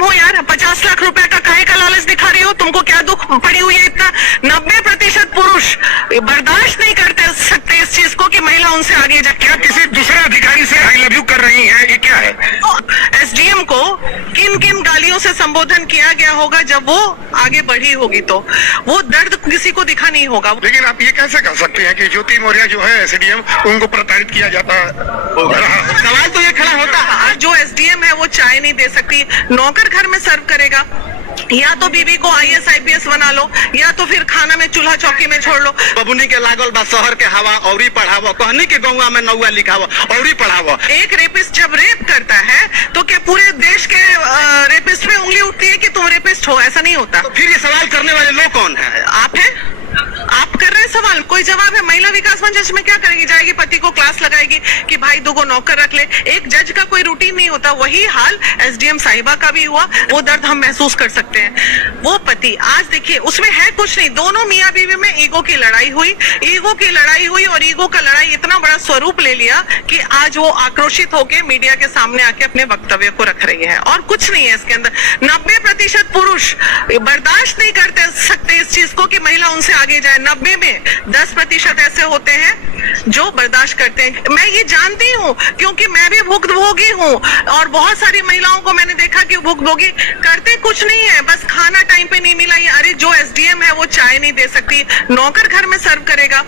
SDM हो यार, 50 लाख रुपए का काहे का लालच दिखा रही हो? तुमको क्या दुख पड़ी हुई है इतना? 90% पुरुष बर्दाश्त नहीं करते सकते इस चीज को कि महिला उनसे आगे जा। क्या किसी दूसरे अधिकारी से आई लव यू कर रही हैं, ये क्या है? तो एसडीएम को किन किन गालियों से संबोधन किया गया होगा जब वो आगे बढ़ी होगी, तो वो दर्द किसी को दिखा नहीं होगा। लेकिन आप ये कैसे कह सकते हैं कि ज्योति मौर्य जो है एसडीएम, उनको प्रताड़ित किया जाता होगा? सवाल तो ये खड़ा होता है, जो एसडीएम है वो चाय नहीं दे सकती, नौकर घर में सर्व करेगा। या तो बीबी को आईएएस आईपीएस बना लो, या तो फिर खाना में चूल्हा चौकी में छोड़ लो। बबुनी के लागल बा शहर के हवा औरी पढ़ावो, कहनी के गौवा में नौवा लिखावो औरी पढ़ावो। एक रेपिस्ट जब रेप करता है तो क्या पूरे देश के रेपिस्ट पे उंगली उठती है कि तुम रेपिस्ट हो? ऐसा नहीं होता। तो फिर ये सवाल करने वाले लोग कौन है? आप हैं, आप कर रहे हैं सवाल, कोई जवाब है? महिला विकास मंच इसमें क्या करेगी? जाएगी पति को क्लास लगाएगी कि भाई 2 नौकर रख ले। एक जज का कोई रूटीन नहीं होता। वही हाल एसडीएम साहिबा का भी हुआ। वो दर्द हम महसूस कर सकते हैं। वो पति आज देखिए, उसमें है कुछ नहीं, दोनों मियाँ बीवी में ईगो की लड़ाई हुई, और ईगो का लड़ाई इतना बड़ा स्वरूप ले लिया कि आज वो आक्रोशित होकर मीडिया के सामने आके अपने वक्तव्य को रख रही है, और कुछ नहीं है इसके अंदर। 90% पुरुष बर्दाश्त नहीं करते सकते इस चीज को कि महिला उनसे आगे जाए। 90 में 10% ऐसे होते हैं जो बर्दाश्त करते हैं। मैं ये जानती हूँ क्योंकि मैं भी भुक्तभोगी हूँ, और बहुत सारी महिलाओं को मैंने देखा कि भुक्तभोगी करते कुछ नहीं है, बस खाना टाइम पे नहीं मिला। अरे जो एसडीएम है वो चाय नहीं दे सकती, नौकर घर में सर्व करेगा।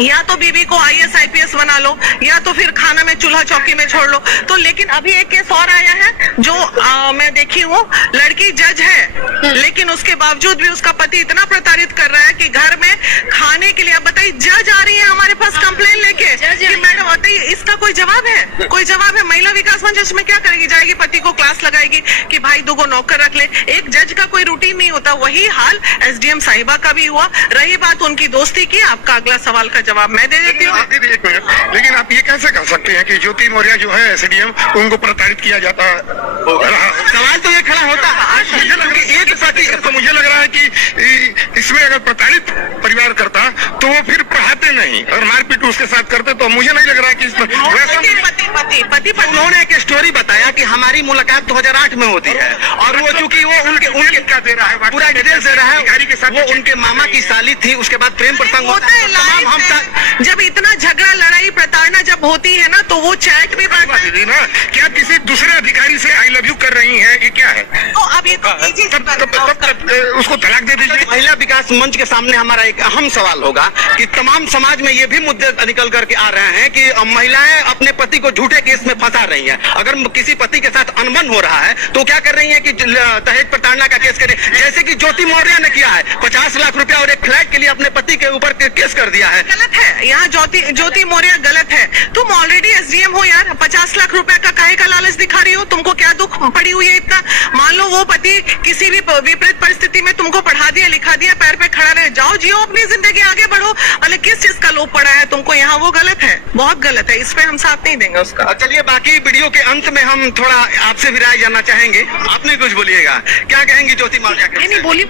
या तो बीबी को आईएएस आईपीएस बना लो, या तो फिर खाना में चूल्हा चौकी में छोड़ लो। तो लेकिन अभी एक केस और आया है जो मैं देखी हूँ, लड़की जज है लेकिन उसके बावजूद भी उसका पति इतना प्रताड़ित कर रहा है कि घर में खाने के लिए, अब बताइए, जज आ रही है हमारे पास कंप्लेन लेके कि मैडम बताइए, इसका कोई जवाब है? कोई जवाब है? महिला विकास मंच इसमें क्या करेगी? जाएगी पति को क्लास लगाएगी कि भाई 2 नौकर रख ले। एक जज का कोई रूटीन नहीं होता। वही हाल एसडीएम साहिबा का भी हुआ। रही बात उनकी दोस्ती की, आपका अगला सवाल का जवाब मैं दे देती हूँ। दीदी एक मिनट, लेकिन आप ये कैसे कह सकते हैं कि ज्योति मौर्य जो है एसडीएम, उनको प्रताड़ित किया जाता होगा? सवाल तो ये खड़ा होता है, मुझे लग रहा है कि इसमें अगर प्रताड़ित परिवार करता तो वो फिर पढ़ाते नहीं, और मारपीट उसके साथ करते, तो मुझे नहीं लग रहा है कि इसमें पति उन्होंने एक स्टोरी बताया कि हमारी मुलाकात 2008 में होती है, और वो चूंकि वो उनके क्या दे रहा है, पूरा डिटेल्स दे रहा है, के साथ वो उनके मामा की साली थी, उसके बाद प्रेम प्रसंग होता है। जब इतना झगड़ा लड़ाई प्रताड़ना जब होती है ना, तो वो चैट भी बढ़ता है ना। क्या किसी दूसरे अधिकारी से आई लव यू कर रही है, ये क्या है? तो अब ये तो उसको तलाक दे दीजिए। महिला विकास मंच के सामने हमारा एक अहम सवाल होगा कि तमाम समाज में ये भी मुद्दे निकल करके आ रहे हैं कि महिलाएं अपने पति को झूठे केस में फंसा रही हैं। अगर किसी पति के साथ अनबन हो रहा है तो क्या कर रही है कि दहेज प्रताड़ना का केस करें, जैसे कि ज्योति मौर्य ने किया है। 50 लाख रुपया और एक फ्लैट के लिए अपने पति के ऊपर केस कर दिया है। गलत है, यहाँ ज्योति मौर्य गलत है। तुम ऑलरेडी एसडीएम हो यार, 50 लाख रुपए का काहे का लालच दिखा रही हो? तुमको क्या दुख पड़ी हुई है इतना? मान लो वो पति किसी भी विपरीत परिस्थिति में तुमको पढ़ा दिया, लिखा दिया, पैर पे खड़ा रहे, जाओ जियो अपनी जिंदगी, आगे बढ़ो। मतलब किस चीज का लोभ पड़ा है तुमको यहाँ? वो गलत है, बहुत गलत है, इस पे हम साथ नहीं देंगे उसका। चलिए, बाकी वीडियो के अंत में हम थोड़ा आपसे भी राय जानना चाहेंगे। आपने कुछ बोलिएगा, क्या कहेंगे ज्योति मौर्य के? नहीं, बोलिए।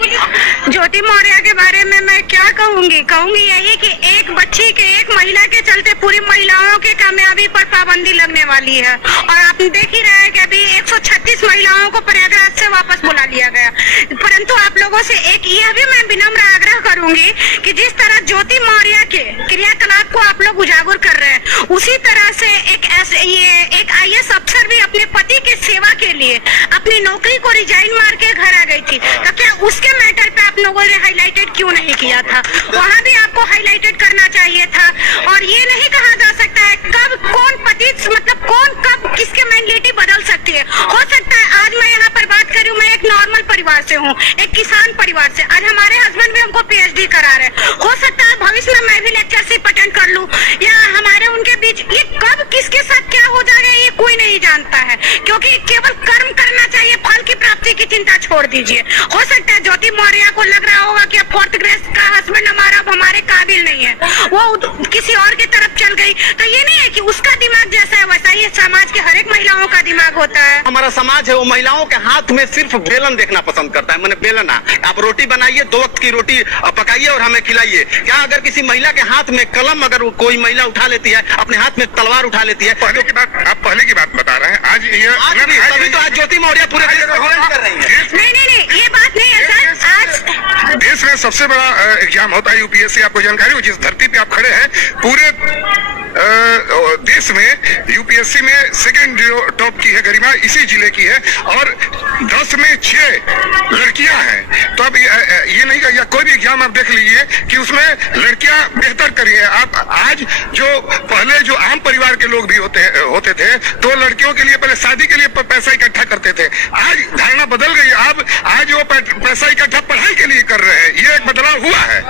ज्योति मौर्य के बारे में मैं क्या कहूंगी यही कि एक बच्ची के, एक महिला के चलते पूरी महिलाओं की कामयाबी पर पाबंदी लगने वाली है। और आप देख ही रहे हैं कि अभी 136 महिलाओं को प्रयागराज से वापस बुला लिया गया। परंतु आप लोगों से एक यह भी मैं विनम्र आग्रह करूंगी कि जिस तरह ज्योति मौर्य के क्रियाकलाप को आप लोग उजागर कर रहे हैं, उसी तरह से एक आईएएस अफसर भी अपने पति की सेवा के लिए अपनी नौकरी को रिजाइन मार के घर आ गई थी। तो क्या उसके मैटर पे आप लोगों ने हाईलाइटेड क्यों नहीं किया था? वहाँ भी आपको हाईलाइटेड करना चाहिए था। और ये नहीं कहा जा सकता है कब कौन पति, मतलब कौन कब किसके मेंटलिटी बदल सकती है। हो सकता है आज मैं यहाँ पर बात करूँ, मैं एक नॉर्मल परिवार से हूँ, एक किसान परिवार से। आज हमारे हस्बैंड भी हमको पीएचडी करा रहे हैं। हो सकता है भविष्य में मैं भी लेक्चरशिप अटेंड कर लूँ, या हमारे उनके बीच ये कब किसके साथ क्या हो जाएगा ये कोई नहीं जानता है। क्योंकि केवल कर्म करना चाहिए, फल की प्राप्ति की चिंता छोड़ दीजिए। हो सकता है ज्योति मौर्य को लग रहा होगा कि 4th ग्रेड का हस्बैंड हमारा अब हमारे काबिल नहीं है, वो किसी और की तरफ चल गई। तो ये नहीं है कि उसका दिमाग जैसा है वैसा ही समाज के हर एक महिलाओं का दिमाग होता है। हमारा समाज है वो महिलाओं के हाथ में सिर्फ बेलन देखना पसंद करता है। मैंने बेलना, आप रोटी बनाइए, 2 वक्त की रोटी पकाइए और हमें खिलाइए। क्या अगर किसी महिला के हाथ में कलम, अगर कोई महिला उठा लेती है, अपने हाथ में तलवार उठा लेती है? पहले की बात, आप पहले की बात बता रहे हैं। आज तभी तो आज ज्योति मौर्य पूरे देश में सबसे बड़ा एग्जाम होता है यूपीएससी। आपको जानकारी हो, जिस धरती पे आप खड़े हैं पूरे देश में यूपीएससी में सेकंड जो टॉप की है गरिमा इसी जिले की है, और 10 में 6 लड़कियां हैं। तो अब ये नहीं या कोई भी एग्जाम आप देख लीजिए कि उसमें लड़कियां बेहतर करी है। आप आज जो पहले जो आम परिवार के लोग भी होते थे तो लड़कियों के लिए पहले शादी के लिए पैसा इकट्ठा करते थे, आज धारणा बदल गई। अब आज वो पैसा इकट्ठा पढ़ाई के लिए कर रहे हैं। ये एक बदलाव हुआ है।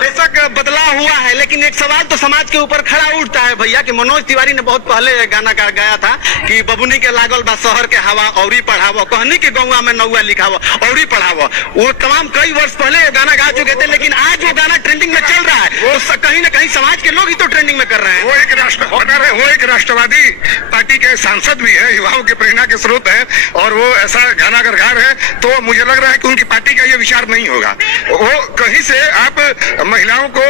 बेशक बदलाव हुआ है, लेकिन एक सवाल तो समाज के ऊपर खड़ा उठता है भैया कि मनोज तिवारी ने बहुत पहले गाना गाया था कि बबुनी के लागल बा शहर के हवा औरी पढ़ावो, कहनी के गौवा में नौवा लिखावो औरी पढ़ावो। वो तमाम कई वर्ष पहले गाना गा चुके थे, लेकिन आज वो गाना ट्रेंडिंग में चल रहा है। वो कहीं ना कहीं समाज के लोग ही तो ट्रेंडिंग में कर रहे हैं। वो एक राष्ट्रवादी पार्टी के सांसद भी है, युवाओं के प्रेरणा के स्रोत है, और वो ऐसा गाना अगर गा रहे हैं तो मुझे लग रहा है कि उनकी पार्टी का ये विचार नहीं होगा। वो कहीं से आप महिलाओं को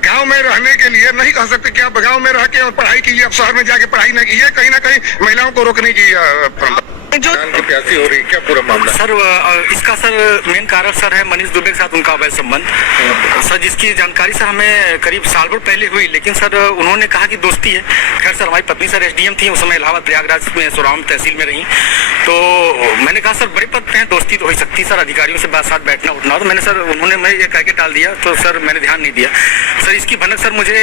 गांव में रहने के लिए नहीं कह सकते कि आप गांव में रह के और पढ़ाई कीजिए, आप शहर में जाके पढ़ाई नहीं कीजिए। कहीं ना कहीं महिलाओं को रोकने की जो प्यासी हो रही, क्या पूरा मामला सर? इसका सर मेन कारण सर है मनीष दुबे के साथ उनका अवैध संबंध सर, जिसकी जानकारी सर हमें करीब साल भर पहले हुई, लेकिन सर उन्होंने कहा कि दोस्ती है। खैर सर, हमारी पत्नी सर एसडीएम थी उस समय इलाहाबाद प्रयागराज में सोराम तहसील में रही, तो मैंने कहा सर बड़े पद पे हैं, दोस्ती तो हो सकती सर, अधिकारियों से साथ बैठना उठना। तो मैंने सर उन्होंने मैं ये कह के टाल दिया, तो सर मैंने ध्यान नहीं दिया सर। इसकी भनक सर मुझे